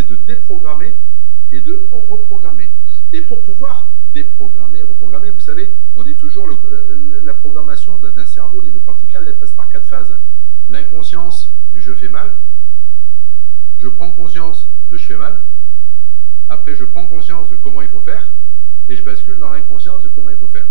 c'est de déprogrammer et de reprogrammer. Et pour pouvoir déprogrammer, reprogrammer, vous savez, on dit toujours la programmation d'un cerveau au niveau cortical, elle passe par 4 phases. L'inconscience du je fais mal, je prends conscience de je fais mal, après je prends conscience de comment il faut faire, et je bascule dans l'inconscience de comment il faut faire.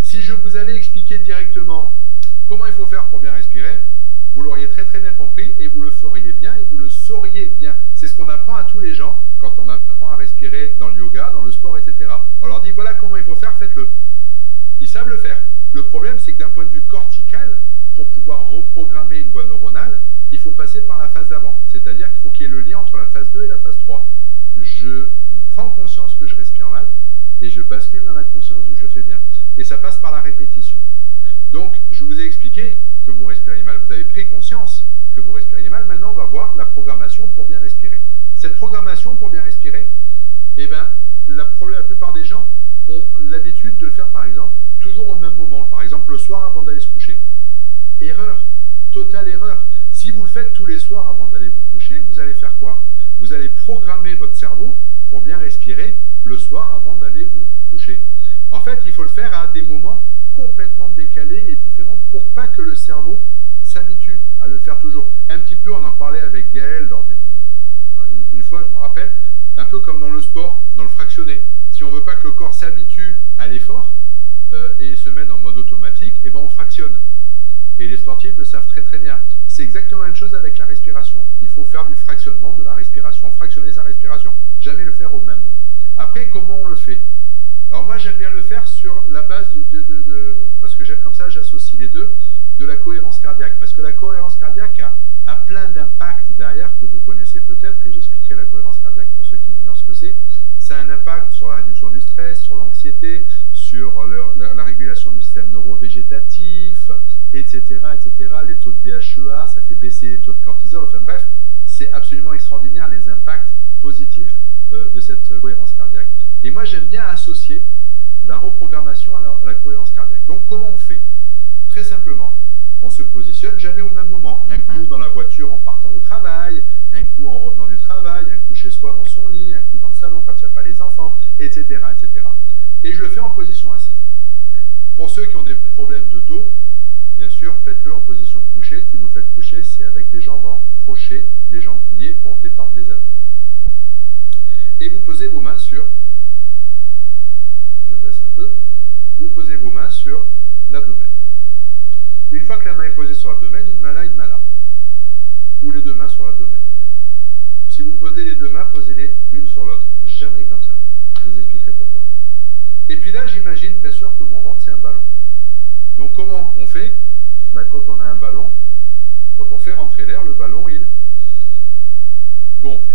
Si je vous avais expliqué directement comment il faut faire pour bien respirer, vous l'auriez très très bien compris et vous le feriez bien et vous le sauriez bien. C'est ce qu'on apprend à tous les gens quand on apprend à respirer dans le yoga, dans le sport, etc. On leur dit voilà comment il faut faire, faites-le. Ils savent le faire. Le problème, c'est que d'un point de vue cortical, pour pouvoir reprogrammer une voie neuronale, il faut passer par la phase d'avant. C'est-à-dire qu'il faut qu'il y ait le lien entre la phase 2 et la phase 3. Je prends conscience que je respire mal et je bascule dans la conscience du je fais bien. Et ça passe par la répétition. Donc, je vous ai expliqué que vous respiriez mal. Vous avez pris conscience que vous respiriez mal. Maintenant, on va voir la programmation pour bien respirer. Cette programmation pour bien respirer, eh ben, la plupart des gens ont l'habitude de le faire, par exemple, toujours au même moment. Par exemple, le soir avant d'aller se coucher. Erreur, totale erreur. Si vous le faites tous les soirs avant d'aller vous coucher, vous allez faire quoi? Vous allez programmer votre cerveau pour bien respirer le soir avant d'aller vous coucher. En fait, il faut le faire à des moments complètement décalés et différents pour pas que le cerveau s'habitue à le faire toujours. Un petit peu, on en parlait avec Gaël lors une fois, je me rappelle, un peu comme dans le sport, dans le fractionné. Si on veut pas que le corps s'habitue à l'effort et se mette en mode automatique, eh ben on fractionne. Et les sportifs le savent très très bien. C'est exactement la même chose avec la respiration. Il faut faire du fractionnement de la respiration, fractionner sa respiration, jamais le faire au même moment. Après, comment on le fait? Alors moi, j'aime bien le faire sur la base parce que j'aime comme ça, j'associe les deux, de la cohérence cardiaque. Parce que la cohérence cardiaque a plein d'impacts derrière que vous connaissez peut-être, et j'expliquerai la cohérence cardiaque pour ceux qui ignorent ce que c'est. Ça a un impact sur la réduction du stress, sur l'anxiété, sur la régulation du système neurovégétatif, etc., etc. Les taux de DHEA, ça fait baisser les taux de cortisol. Enfin bref, c'est absolument extraordinaire les impacts positifs de cette cohérence cardiaque. Et moi, j'aime bien associer la reprogrammation à la cohérence cardiaque. Donc, comment on fait? Très simplement, on se positionne jamais au même moment. Un coup dans la voiture en partant au travail, un coup en revenant du travail, un coup chez soi dans son lit, un coup dans le salon quand il n'y a pas les enfants, etc., etc. Et je le fais en position assise. Pour ceux qui ont des problèmes de dos, bien sûr, faites-le en position couchée. Si vous le faites coucher, c'est avec les jambes en crochet, les jambes pliées pour détendre les abdos. Et vous posez vos mains sur, je baisse un peu, vous posez vos mains sur l'abdomen. Une fois que la main est posée sur l'abdomen, une main là, une main là. Ou les deux mains sur l'abdomen. Si vous posez les deux mains, posez-les l'une sur l'autre. Jamais comme ça. Je vous expliquerai pourquoi. Et puis là, j'imagine bien sûr que mon ventre, c'est un ballon. Donc comment on fait? Ben, quand on a un ballon, quand on fait rentrer l'air, le ballon, il gonfle.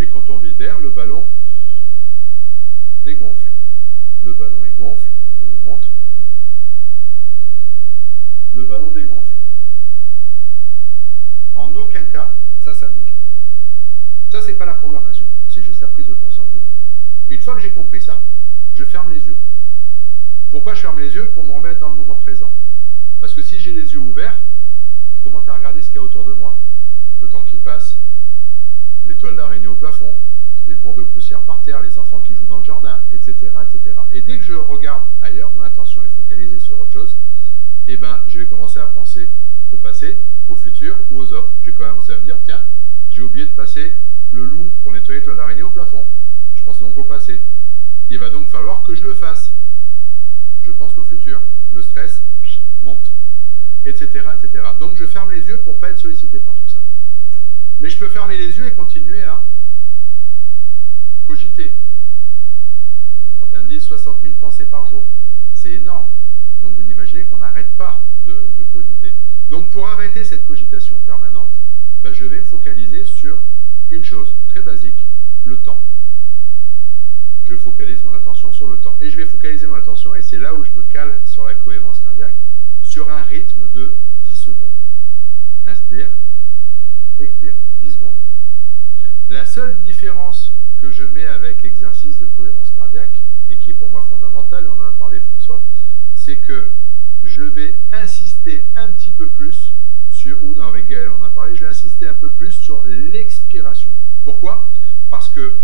Et quand on vide l'air, le ballon dégonfle. Le ballon, il gonfle. Je vous montre. Le ballon dégonfle. En aucun cas, ça bouge. Ça, c'est pas la programmation. C'est juste la prise de conscience du mouvement. Une fois que j'ai compris ça, je ferme les yeux. Pourquoi je ferme les yeux? Pour me remettre dans le moment présent. Parce que si j'ai les yeux ouverts, je commence à regarder ce qu'il y a autour de moi. Le temps qui passe, les toiles d'araignée au plafond, les bourres de poussière par terre, les enfants qui jouent dans le jardin, etc., etc. Et dès que je regarde ailleurs, mon attention est focalisée sur autre chose, eh ben, je vais commencer à penser au passé, au futur ou aux autres. Je vais commencer à me dire, tiens, j'ai oublié de passer le loup pour nettoyer les toiles d'araignée au plafond. Je pense donc au passé. Il va donc falloir que je le fasse. Je pense au futur. Le stress monte, etc., etc. Donc je ferme les yeux pour ne pas être sollicité par tout ça. Mais je peux fermer les yeux et continuer à cogiter. Certains disent 60 000 pensées par jour. C'est énorme. Donc vous imaginez qu'on n'arrête pas de cogiter. Donc pour arrêter cette cogitation permanente, ben, je vais me focaliser sur une chose très basique, le temps. Je focalise mon attention sur le temps. Et je vais focaliser mon attention, et c'est là où je me cale sur la cohérence cardiaque, sur un rythme de 10 secondes. Inspire, expire, 10 secondes. La seule différence que je mets avec l'exercice de cohérence cardiaque, et qui est pour moi fondamental, on en a parlé François, c'est que je vais insister un petit peu plus ou non, avec Gaël, on a parlé, je vais insister un peu plus sur l'expiration. Pourquoi? Parce que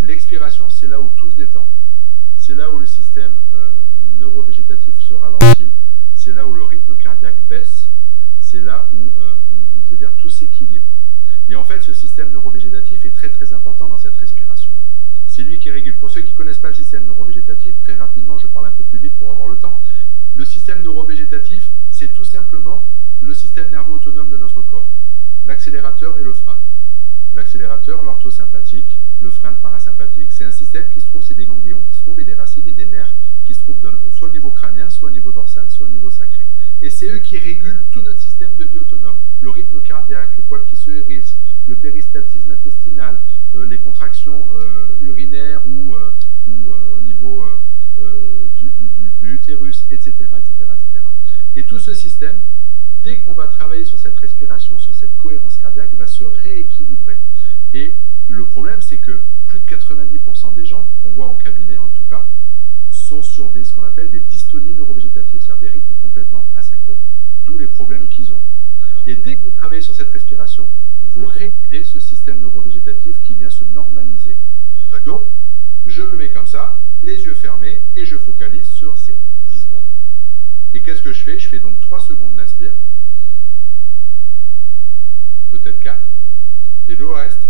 l'expiration, c'est là où tout se détend. C'est là où le système neurovégétatif se ralentit. C'est là où le rythme cardiaque baisse. C'est là où, je veux dire, tout s'équilibre. Et en fait, ce système neurovégétatif est très très important dans cette respiration. C'est lui qui régule. Pour ceux qui ne connaissent pas le système neurovégétatif, très rapidement, je parle un peu plus vite pour avoir le temps. Le système neurovégétatif, c'est tout simplement le système nerveux autonome de notre corps. L'accélérateur et le frein. L'accélérateur, l'orthosympathique, le frein, le parasympathique. C'est un système qui se trouve, c'est des ganglions qui se trouvent et des racines et des nerfs qui se trouvent soit au niveau crânien, soit au niveau dorsal, soit au niveau sacré. Et c'est eux qui régulent tout notre système de vie autonome. Le rythme cardiaque, les poils qui se hérissent, le péristaltisme intestinal, les contractions urinaires ou au niveau de l'utérus, etc., etc., etc. Et tout ce système, dès qu'on va travailler sur cette respiration, sur cette cohérence cardiaque, va se rééquilibrer. Et le problème, c'est que plus de 90% des gens qu'on voit en cabinet, en tout cas, sont sur ce qu'on appelle des dystonies neurovégétatives, c'est-à-dire des rythmes complètement asynchro, d'où les problèmes qu'ils ont. Et dès que vous travaillez sur cette respiration, vous régulez ce système neurovégétatif qui vient se normaliser. Donc, je me mets comme ça, les yeux fermés, et je focalise sur ces 10 secondes. Et qu'est-ce que je fais? Je fais donc 3 secondes d'inspire, peut-être 4, et le reste,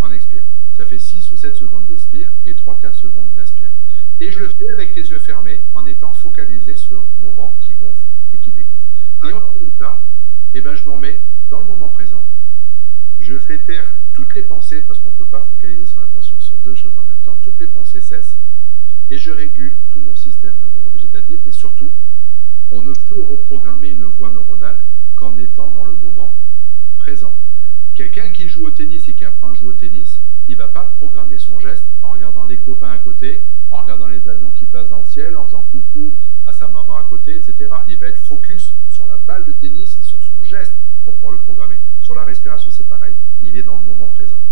on expire. Ça fait 6 ou 7 secondes d'expire et 3-4 secondes d'inspire. Et je le fais avec les yeux fermés en étant focalisé sur mon ventre qui gonfle et qui dégonfle. Et en faisant ça, eh ben, je m'en mets dans le moment présent. Je fais taire toutes les pensées parce qu'on ne peut pas focaliser son attention sur 2 choses en même temps. Toutes les pensées cessent et je régule tout mon système neurovégétatif. Et surtout, on ne peut reprogrammer une voie neuronale qu'en étant dans le moment présent. Quelqu'un qui joue au tennis et qui apprend à jouer au tennis, il ne va pas programmer son geste en regardant les copains à côté, en regardant les avions qui passent dans le ciel, en faisant coucou à sa maman à côté, etc. Il va être focus sur la balle de tennis et sur son geste pour pouvoir le programmer. Sur la respiration, c'est pareil. Il est dans le moment présent.